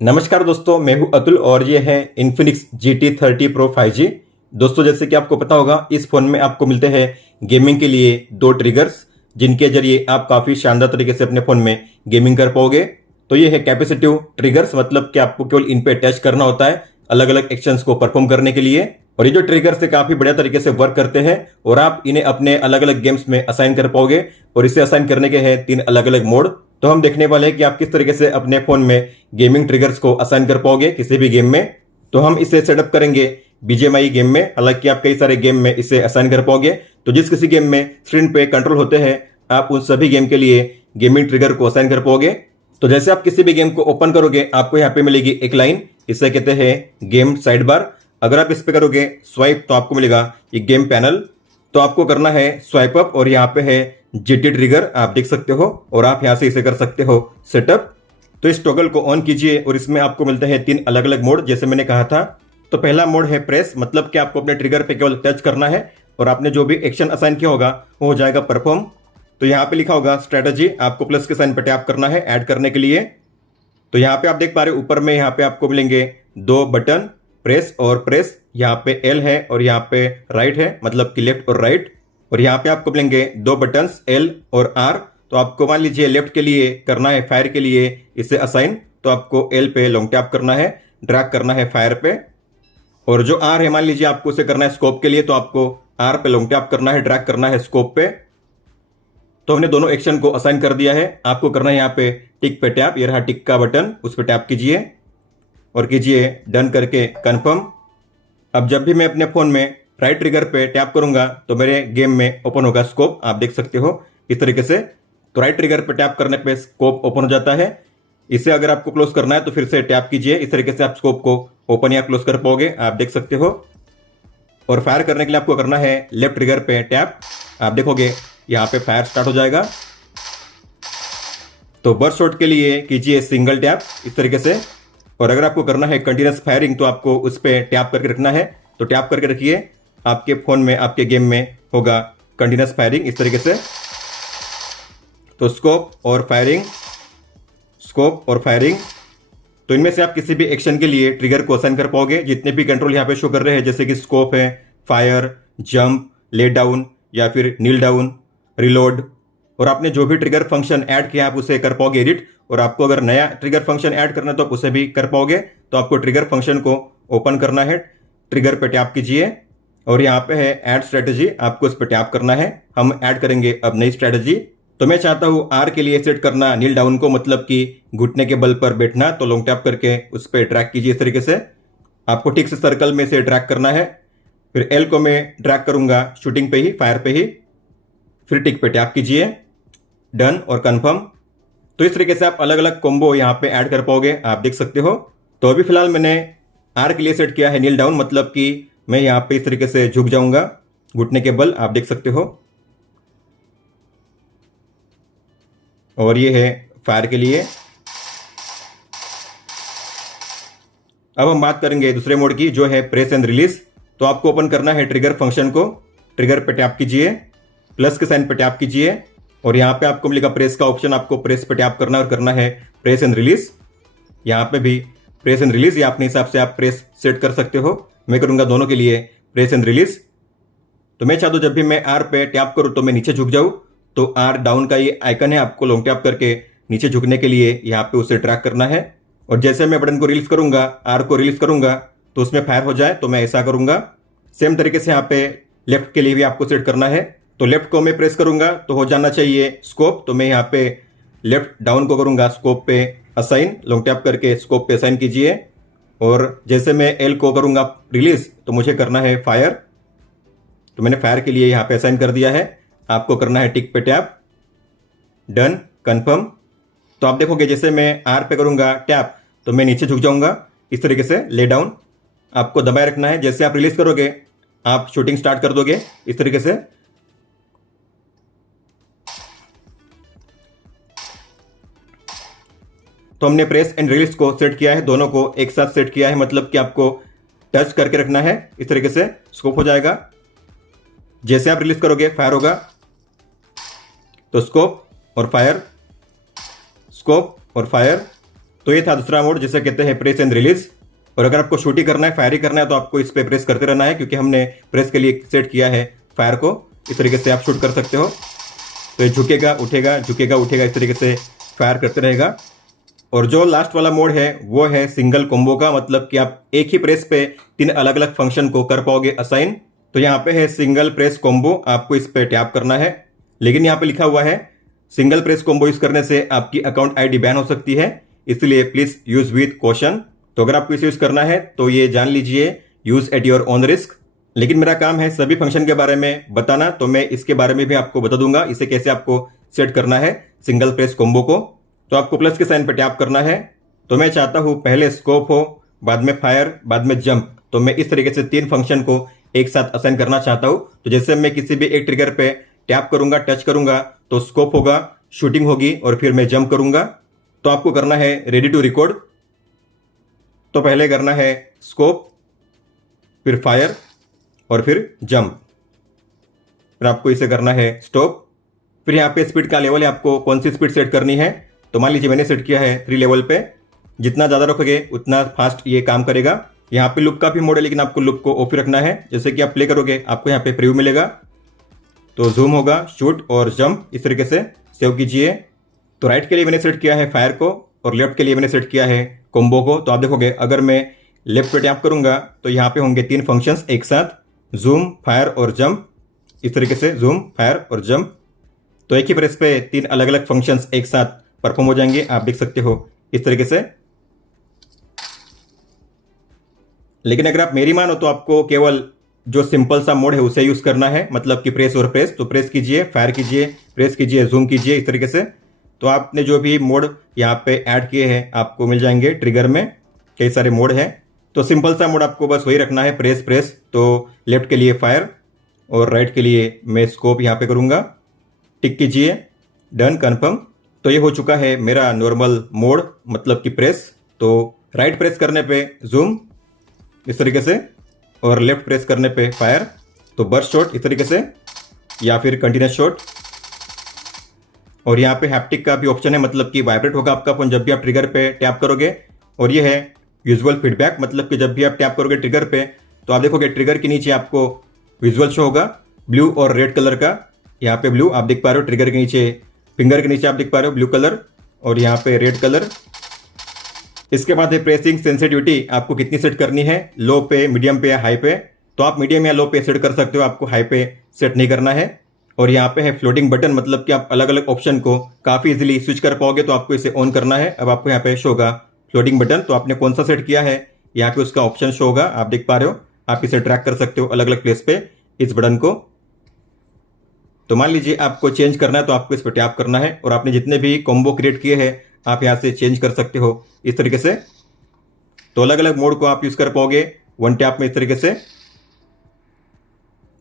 नमस्कार दोस्तों, मैं हूं अतुल और ये है Infinix GT30 Pro 5G। दोस्तों, जैसे कि आपको पता होगा, इस फोन में आपको मिलते हैं गेमिंग के लिए दो ट्रिगर्स, जिनके जरिए आप काफ़ी शानदार तरीके से अपने फ़ोन में गेमिंग कर पाओगे। तो ये है कैपेसिटिव ट्रिगर्स, मतलब कि आपको केवल इन पे टच करना होता है अलग अलग एक्शंस को परफॉर्म करने के लिए। और ये जो ट्रिगर्स है काफ़ी बढ़िया तरीके से वर्क करते हैं और आप इन्हें अपने अलग अलग गेम्स में असाइन कर पाओगे। और इसे असाइन करने के हैं 3 अलग अलग मोड। तो हम देखने वाले हैं कि आप किस तरीके से अपने फोन में गेमिंग ट्रिगर्स को असाइन कर पाओगे किसी भी गेम में। तो हम इसे सेटअप करेंगे बीजीएमआई गेम में, हालांकि आप कई सारे गेम में इसे असाइन कर पाओगे। तो जिस किसी गेम में स्क्रीन पे कंट्रोल होते हैं, आप उन सभी गेम के लिए गेमिंग ट्रिगर को असाइन कर पाओगे। तो जैसे आप किसी भी गेम को ओपन करोगे, आपको यहाँ पे मिलेगी एक लाइन, इसे कहते हैं गेम साइड बार। अगर आप इस पे करोगे स्वाइप तो आपको मिलेगा ये गेम पैनल। तो आपको करना है स्वाइप अप और यहाँ पे है जीटी ट्रिगर, आप देख सकते हो, और आप यहाँ से इसे कर सकते हो सेटअप। तो इस टॉगल को ऑन कीजिए और इसमें आपको मिलते हैं 3 अलग अलग मोड, जैसे मैंने कहा था। तो पहला मोड है प्रेस, मतलब कि आपको अपने ट्रिगर पे केवल टच करना है और आपने जो भी एक्शन असाइन किया होगा वो हो जाएगा परफॉर्म। तो यहाँ पे लिखा होगा स्ट्रेटजी, आपको प्लस के साइन पे टैप करना है ऐड करने के लिए। तो यहाँ पे आप देख पा रहे हो ऊपर में यहाँ पे आपको मिलेंगे 2 बटन, प्रेस और प्रेस। यहाँ पे एल है और यहाँ पे राइट है, मतलब कि लेफ्ट और राइट। और यहाँ पे आपको मिलेंगे 2 बटन्स एल और आर। तो आपको मान लीजिए लेफ्ट के लिए करना है फायर के लिए इसे असाइन, तो आपको एल पे लॉन्ग टैप करना है, ड्रैग करना है फायर पे। और जो आर है, मान लीजिए आपको उसे करना है स्कोप के लिए, तो आपको आर पे लॉन्ग टैप करना है, ड्रैग करना है स्कोप पे। तो हमने दोनों एक्शन को असाइन कर दिया है। आपको करना है यहाँ पे टिक पे टैप, ये रहा टिक का बटन, उस पर टैप कीजिए और कीजिए डन करके कंफर्म। अब जब भी मैं अपने फोन में राइट ट्रिगर पे टैप करूंगा तो मेरे गेम में ओपन होगा स्कोप, आप देख सकते हो इस तरीके से। तो राइट ट्रिगर पे टैप करने पे स्कोप ओपन हो जाता है। इसे अगर आपको क्लोज करना है तो फिर से टैप कीजिए, इस तरीके से आप स्कोप को ओपन या क्लोज कर पाओगे, आप देख सकते हो। और फायर करने के लिए आपको करना है लेफ्ट ट्रिगर पे टैप, आप देखोगे यहाँ पे फायर स्टार्ट हो जाएगा। तो बर्स्ट शॉट के लिए कीजिए सिंगल टैप इस तरीके से। और अगर आपको करना है कंटिन्यूस फायरिंग तो आपको उस पर टैप करके रखना है। तो टैप करके रखिए, आपके फोन में आपके गेम में होगा कंटिन्यूस फायरिंग इस तरीके से। तो स्कोप और फायरिंग, स्कोप और फायरिंग। तो इनमें से आप किसी भी एक्शन के लिए ट्रिगर को असाइन कर पाओगे। जितने भी कंट्रोल यहाँ पे शो कर रहे हैं, जैसे कि स्कोप है, फायर, जंप, ले डाउन या फिर नील डाउन, रिलोड। और आपने जो भी ट्रिगर फंक्शन ऐड किया आप उसे कर पाओगे एडिट। और आपको अगर नया ट्रिगर फंक्शन ऐड करना है तो आप उसे भी कर पाओगे। तो आपको ट्रिगर फंक्शन को ओपन करना है, ट्रिगर पे टैप कीजिए और यहाँ पे है ऐड स्ट्रेटजी, आपको इस पे टैप करना है। हम ऐड करेंगे अब नई स्ट्रेटजी। तो मैं चाहता हूँ आर के लिए सेट करना नील डाउन को, मतलब कि घुटने के बल पर बैठना। तो लॉन्ग टैप करके उस पर ड्रैग कीजिए इस तरीके से। आपको ठीक से सर्कल में से ड्रैग करना है। फिर एल को मैं ड्रैग करूंगा शूटिंग पे ही, फायर पे ही। फिर टिक पे टैप कीजिए, डन और कंफर्म। तो इस तरीके से आप अलग अलग कॉम्बो यहाँ पे ऐड कर पाओगे, आप देख सकते हो। तो अभी फिलहाल मैंने आर के लिए सेट किया है नील डाउन, मतलब कि मैं यहाँ पे इस तरीके से झुक जाऊंगा घुटने के बल, आप देख सकते हो। और ये है फायर के लिए। अब हम बात करेंगे दूसरे मोड की, जो है प्रेस एंड रिलीज। तो आपको ओपन करना है ट्रिगर फंक्शन को, ट्रिगर पे टैप कीजिए, प्लस के साइन पे टैप कीजिए और यहाँ पे आपको मिलेगा प्रेस का ऑप्शन, आपको प्रेस पे टैप करना है और करना है प्रेस एंड रिलीज। यहाँ पे भी प्रेस एंड रिलीज, या अपने हिसाब से आप प्रेस सेट कर सकते हो। मैं करूंगा दोनों के लिए प्रेस एंड रिलीज। तो मैं चाहता हूँ जब भी मैं आर पे टैप करूँ तो मैं नीचे झुक जाऊँ। तो आर डाउन का ये आइकन है, आपको लॉन्ग टैप करके नीचे झुकने के लिए यहाँ पे उसे ट्रैक करना है। और जैसे मैं बटन को रिलीज करूंगा, आर को रिलीज करूंगा तो उसमें फायर हो जाए, तो मैं ऐसा करूंगा। सेम तरीके से यहाँ पे लेफ्ट के लिए भी आपको सेट करना है। तो लेफ्ट को मैं प्रेस करूंगा तो हो जाना चाहिए स्कोप। तो मैं यहाँ पे लेफ्ट डाउन को करूंगा स्कोप पे असाइन, लॉन्ग टैप करके स्कोप पे असाइन कीजिए। और जैसे मैं एल को करूंगा रिलीज तो मुझे करना है फायर। तो मैंने फायर के लिए यहाँ पे असाइन कर दिया है। आपको करना है टिक पे टैप, डन कंफर्म। तो आप देखोगे जैसे मैं आर पे करूंगा टैप तो मैं नीचे झुक जाऊंगा इस तरीके से, ले डाउन आपको दबाए रखना है। जैसे आप रिलीज करोगे आप शूटिंग स्टार्ट कर दोगे इस तरीके से। तो हमने प्रेस एंड रिलीज को सेट किया है, दोनों को एक साथ सेट किया है, मतलब कि आपको टच करके रखना है इस तरीके से, स्कोप हो जाएगा। जैसे आप रिलीज करोगे फायर होगा। तो स्कोप और फायर, स्कोप और फायर, तो ये था दूसरा मोड जिसे कहते हैं प्रेस एंड रिलीज। और अगर आपको शूट ही करना है, फायर ही करना है, तो आपको इस पर प्रेस करते रहना है, क्योंकि हमने प्रेस के लिए सेट किया है फायर को। इस तरीके से आप शूट कर सकते हो। तो ये झुकेगा उठेगा, झुकेगा उठेगा, इस तरीके से फायर करते रहेगा। और जो लास्ट वाला मोड है वो है सिंगल कॉम्बो का, मतलब कि आप एक ही प्रेस पे 3 अलग अलग फंक्शन को कर पाओगे असाइन। तो यहाँ पे है सिंगल प्रेस कॉम्बो, आपको इस पे टैप करना है। लेकिन यहाँ पे लिखा हुआ है सिंगल प्रेस कॉम्बो यूज करने से आपकी अकाउंट आईडी बैन हो सकती है, इसलिए प्लीज यूज विद कॉशन। तो अगर आपको इसे यूज करना है तो ये जान लीजिए, use at your own risk. लेकिन मेरा काम है सभी फंक्शन के बारे में बताना, तो मैं इसके बारे में भी आपको बता दूंगा, इसे कैसे आपको सेट करना है सिंगल प्रेस कॉम्बो को। तो आपको प्लस के साइन पर टैप करना है। तो मैं चाहता हूं पहले स्कोप हो, बाद में फायर, बाद में जंप। तो मैं इस तरीके से 3 फंक्शन को एक साथ असाइन करना चाहता हूं। तो जैसे मैं किसी भी एक ट्रिगर पे टैप करूंगा, टच करूंगा, तो स्कोप होगा, शूटिंग होगी और फिर मैं जंप करूंगा। तो आपको करना है रेडी टू रिकॉर्ड। तो पहले करना है स्कोप, फिर फायर और फिर जंप। फिर आपको इसे करना है स्टॉप। फिर यहाँ पे स्पीड का लेवल है, आपको कौन सी स्पीड सेट करनी है। तो मान लीजिए मैंने सेट किया है 3 लेवल पे। जितना ज़्यादा रखोगे उतना फास्ट ये काम करेगा। यहाँ पे लुक का भी मोड है, लेकिन आपको लुक को ऑफ रखना है। जैसे कि आप प्ले करोगे आपको यहाँ पे प्रीव्यू मिलेगा। तो जूम होगा, शूट और जंप, इस तरीके से सेव कीजिए। तो राइट के लिए मैंने सेट किया है फायर को और लेफ्ट के लिए मैंने सेट किया है कॉम्बो को। तो आप देखोगे अगर मैं लेफ्ट पे टैप करूंगा तो यहाँ पे होंगे 3 फंक्शंस एक साथ, जूम, फायर और जंप। इस तरीके से जूम, फायर और जंप। तो एक ही प्रेस पे 3 अलग अलग फंक्शंस एक साथ परफॉर्म हो जाएंगे, आप देख सकते हो इस तरीके से। लेकिन अगर आप मेरी मानो तो आपको केवल जो सिंपल सा मोड है उसे यूज करना है, मतलब कि प्रेस और प्रेस। तो प्रेस कीजिए, फायर कीजिए, प्रेस कीजिए, जूम कीजिए, इस तरीके से। तो आपने जो भी मोड यहाँ पे ऐड किए हैं आपको मिल जाएंगे ट्रिगर में, कई सारे मोड है। तो सिंपल सा मोड आपको बस वही रखना है, प्रेस प्रेस। तो लेफ्ट के लिए फायर और राइट के लिए मैं स्कोप यहाँ पे करूँगा। टिक कीजिए, डन, कन्फर्म। तो ये हो चुका है मेरा नॉर्मल मोड, मतलब कि प्रेस। तो राइट प्रेस करने पे जूम इस तरीके से, और लेफ्ट प्रेस करने पे फायर। तो बर्स्ट शॉट इस तरीके से, या फिर कंटिन्यूस शॉट। और यहाँ पे हैप्टिक का भी ऑप्शन है, मतलब कि वाइब्रेट होगा आपका फोन जब भी आप ट्रिगर पे टैप करोगे। और ये है विजुअल फीडबैक, मतलब कि जब भी आप टैप करोगे ट्रिगर पे तो आप देखोगे ट्रिगर के नीचे आपको विजुअल शो होगा ब्लू और रेड कलर का। यहाँ पे ब्लू आप देख पा रहे हो, ट्रिगर के नीचे, फिंगर के नीचे आप देख पा रहे हो ब्लू कलर, और यहाँ पे रेड कलर। इसके बाद है प्रेसिंग सेंसिटिविटी, आपको कितनी सेट करनी है, लो पे, मीडियम पे या हाई पे। तो आप मीडियम या लो पे सेट कर सकते हो, आपको हाई पे सेट नहीं करना है। और यहाँ पे है फ्लोटिंग बटन, मतलब कि आप अलग अलग ऑप्शन को काफ़ी इजीली स्विच कर पाओगे, तो आपको इसे ऑन करना है। अब आपको यहाँ पे शो होगा फ्लोटिंग बटन। तो आपने कौन सा सेट किया है यहाँ पे उसका ऑप्शन शो होगा, आप देख पा रहे हो। आप इसे ट्रैक कर सकते हो अलग अलग प्लेस पे इस बटन को। तो मान लीजिए आपको चेंज करना है तो आपको इस पर टैप करना है, और आपने जितने भी कॉम्बो क्रिएट किए हैं आप यहाँ से चेंज कर सकते हो इस तरीके से। तो अलग अलग मोड को आप यूज कर पाओगे वन टैप में इस तरीके से।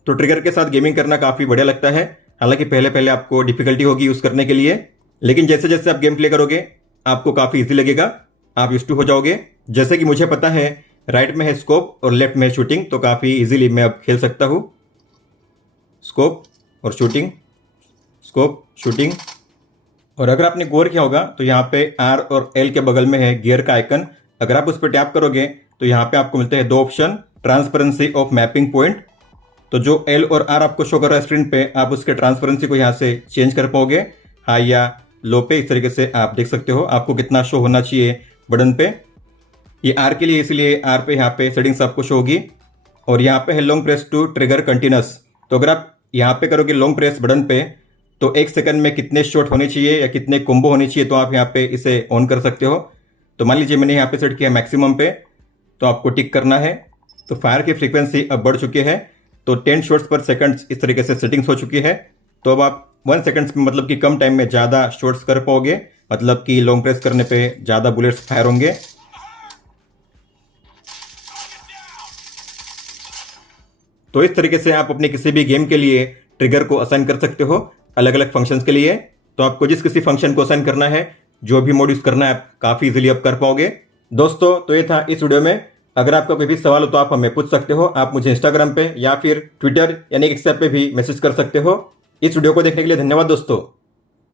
तो ट्रिगर के साथ गेमिंग करना काफ़ी बढ़िया लगता है। हालांकि पहले पहले आपको डिफिकल्टी होगी यूज करने के लिए, लेकिन जैसे जैसे आप गेम प्ले करोगे आपको काफ़ी इजी लगेगा, आप यूज टू हो जाओगे। जैसे कि मुझे पता है राइट में है स्कोप और लेफ्ट में है शूटिंग, तो काफ़ी इजीली मैं अब खेल सकता हूँ। स्कोप और शूटिंग, स्कोप, शूटिंग। और अगर आपने गौर किया होगा तो यहाँ पे आर और एल के बगल में है गियर का आइकन। अगर आप उस पर टैप करोगे तो यहाँ पे आपको मिलते हैं 2 option, transparency of mapping point. तो जो एल और आर आपको शो कर रहा है स्क्रीन पे, आप उसके ट्रांसपेरेंसी को यहाँ से चेंज कर पाओगे, हाई या लो पे। इस तरीके से आप देख सकते हो आपको कितना शो होना चाहिए बटन पे। ये आर के लिए, इसलिए आर पे यहाँ पे सेटिंग्स आपको शो होगी। और यहाँ पे है long press to trigger continuous. तो अगर आप यहाँ पे करोगे लॉन्ग प्रेस बटन पे तो 1 सेकंड में कितने शॉट होने चाहिए या कितने कॉम्बो होने चाहिए, तो आप यहाँ पे इसे ऑन कर सकते हो। तो मान लीजिए मैंने यहाँ पे सेट किया मैक्सिमम पे, तो आपको टिक करना है। तो फायर की फ्रीक्वेंसी अब बढ़ चुकी है, तो 10 शॉट्स पर सेकंड इस तरीके से सेटिंग्स हो चुकी है। तो अब आप 1 सेकंड्स में, मतलब कि कम टाइम में ज़्यादा शॉट्स कर पाओगे, मतलब कि लॉन्ग प्रेस करने पे ज़्यादा बुलेट्स फायर होंगे। तो इस तरीके से आप अपने किसी भी गेम के लिए ट्रिगर को असाइन कर सकते हो अलग अलग फंक्शंस के लिए। तो आपको जिस किसी फंक्शन को असाइन करना है, जो भी मोड यूज करना है, आप काफ़ी इजीली अब कर पाओगे। दोस्तों तो ये था इस वीडियो में। अगर आपका कोई भी सवाल हो तो आप हमें पूछ सकते हो। आप मुझे इंस्टाग्राम पे या फिर ट्विटर यानी एक्स पे भी मैसेज कर सकते हो। इस वीडियो को देखने के लिए धन्यवाद दोस्तों।